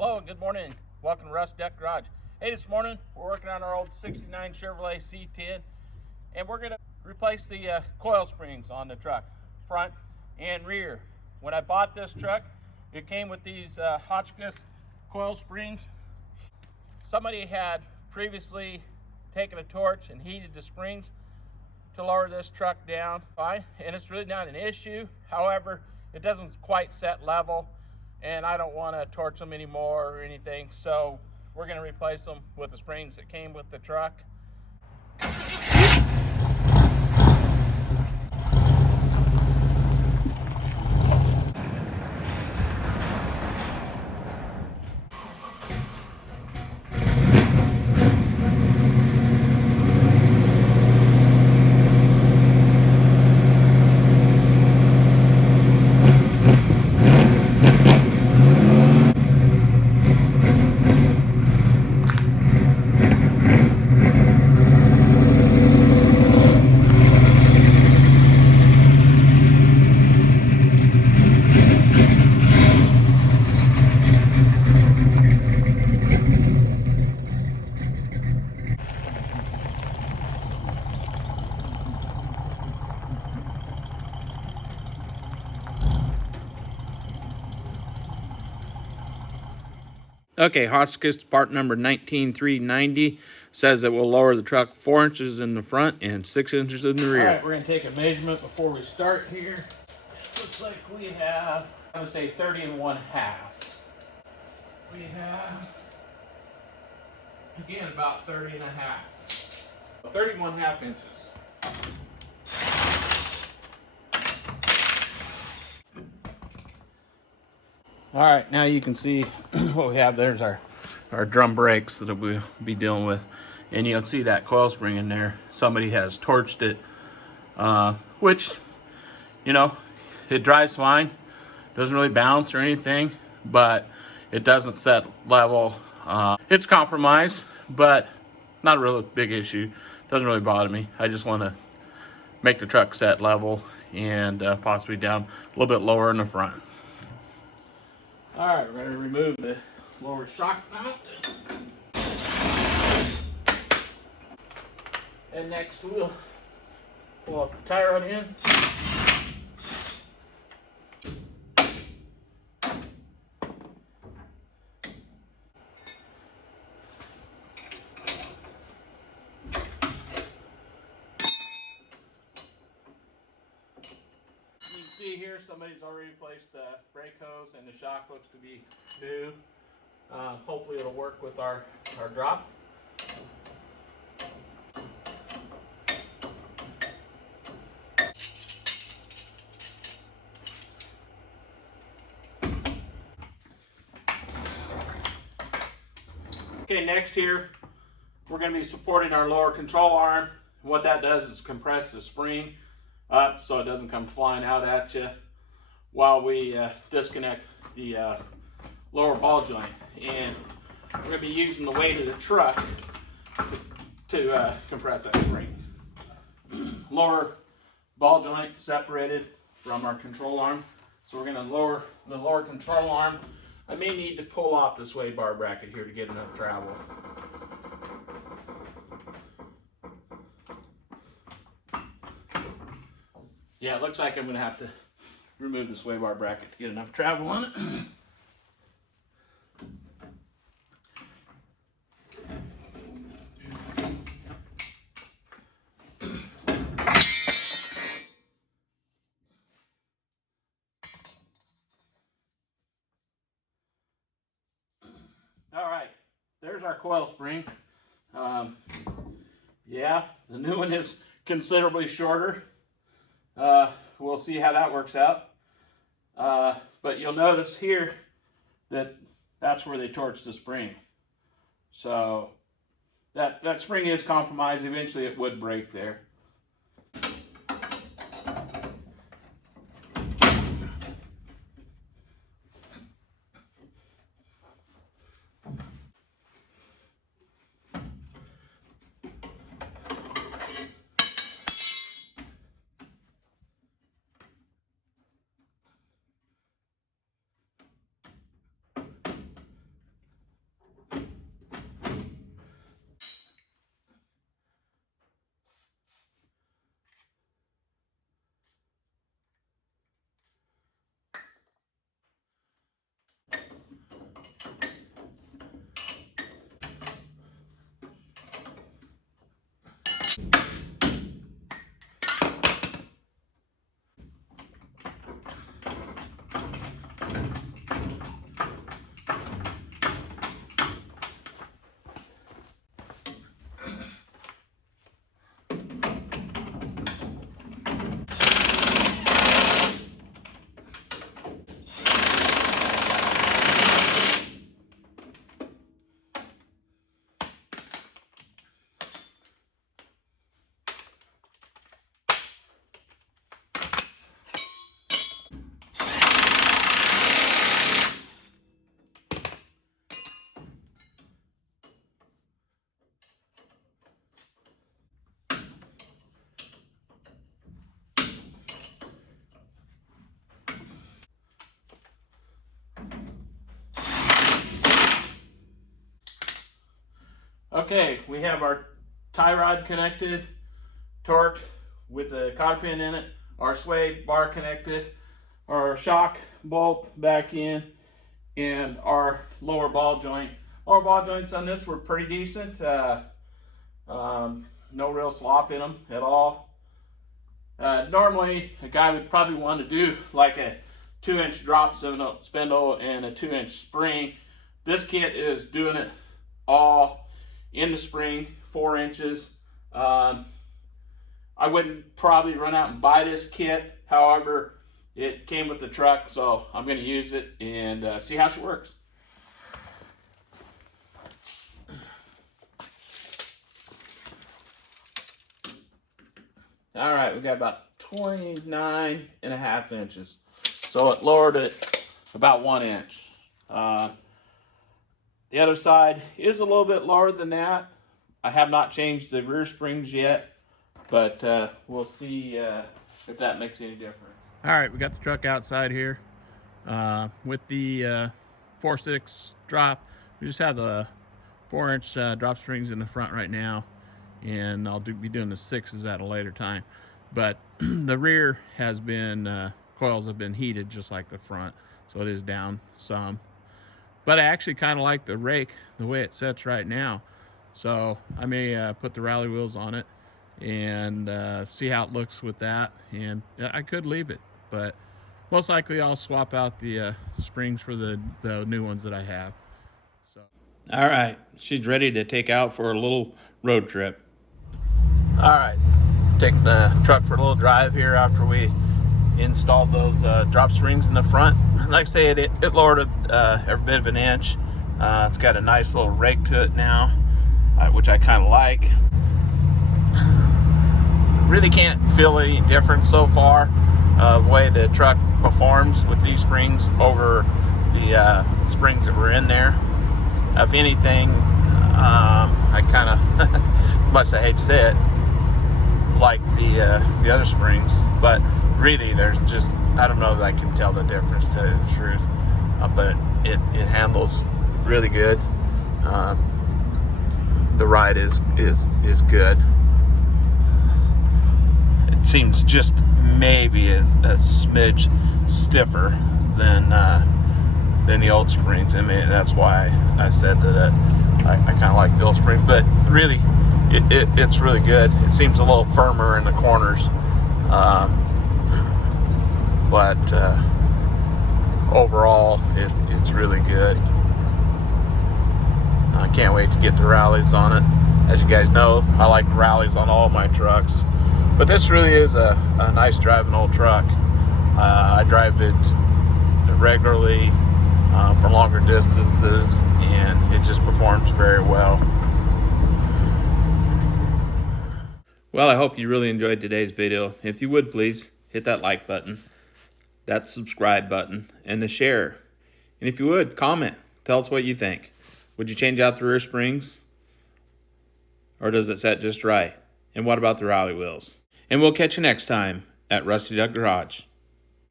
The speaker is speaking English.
Hello, good morning. Welcome to Rust Deck Garage. Hey, this morning we're working on our old 69 Chevrolet C10 and we're going to replace the coil springs on the truck, front and rear. When I bought this truck, it came with these Hotchkiss coil springs. Somebody had previously taken a torch and heated the springs to lower this truck down. Fine, and it's really not an issue. However, it doesn't quite set level, and I don't want to torch them anymore or anything, so we're going to replace them with the springs that came with the truck. Okay, Hotchkiss part number 19390 says it will lower the truck 4 inches in the front and 6 inches in the rear. All right, we're going to take a measurement before we start here. Looks like we have, I would say 30 and 1/2. We have, again, about 30 and 1/2. 30 and 1/2 inches. All right, now you can see what we have. There's our drum brakes that we'll be dealing with. And you'll see that coil spring in there. Somebody has torched it, which, you know, it drives fine. Doesn't really bounce or anything, but it doesn't set level. It's compromised, but not a real big issue. Doesn't really bother me. I just want to make the truck set level and possibly down a little bit lower in the front. All right, we're going to remove the lower shock mount. And next we'll pull up the tie rod in. See here, somebody's already replaced the brake hose and the shock looks to be new. Hopefully it'll work with our drop. Okay, next here, we're going to be supporting our lower control arm. What that does is compress the spring up so it doesn't come flying out at you while we disconnect the lower ball joint. And we're going to be using the weight of the truck to compress that spring. Lower ball joint separated from our control arm. So we're going to lower the lower control arm. I may need to pull off the sway bar bracket here to get enough travel. Yeah, it looks like I'm going to have to remove the sway bar bracket to get enough travel on it. All right, there's our coil spring. Yeah, the new one is considerably shorter. We'll see how that works out. But you'll notice here that that's where they torched the spring. So that spring is compromised. Eventually it would break there. Okay, we have our tie rod connected, torque with a cotter pin in it, our sway bar connected, our shock bolt back in, and our lower ball joint. Lower ball joints on this were pretty decent. No real slop in them at all. Normally, a guy would probably want to do like a 2-inch drop spindle and a 2-inch spring. This kit is doing it all in the spring, 4 inches. I wouldn't probably run out and buy this kit. However, it came with the truck, so I'm going to use it and see how she works. All right, we got about 29.5 inches. So it lowered it about 1 inch. The other side is a little bit lower than that. I have not changed the rear springs yet, but we'll see if that makes any difference. All right, we got the truck outside here with the 4.6 drop. We just have the 4-inch drop springs in the front right now, and I'll be doing the 6s at a later time. But the rear has been, coils have been heated just like the front, so it is down some. But I actually kind of like the rake, the way it sets right now. So I may put the rally wheels on it and see how it looks with that. And I could leave it, but most likely I'll swap out the springs for the new ones that I have. So. All right, she's ready to take out for a little road trip. All right, taking the truck for a little drive here after we installed those drop springs in the front. Like I say, it lowered every bit of an inch. It's got a nice little rake to it now, which I kind of like. Really can't feel any difference so far of the way the truck performs with these springs over the springs that were in there. If anything, I kind of, much I hate to say it, like the other springs, but really there's just, I don't know that I can tell the difference, to tell you the truth. But it handles really good. The ride is good. It seems just maybe a smidge stiffer than the old springs. I mean, that's why I said that I kind of like the old springs, but really it's really good. It seems a little firmer in the corners. But overall, it's really good. I can't wait to get the rallies on it. As you guys know, I like rallies on all my trucks. But this really is a nice driving old truck. I drive it regularly for longer distances, and it just performs very well. Well, I hope you really enjoyed today's video. If you would, please hit that like button, that subscribe button, and the share. And if you would, comment. Tell us what you think. Would you change out the rear springs? Or does it set just right? And what about the rally wheels? And we'll catch you next time at Rusty Duck Garage.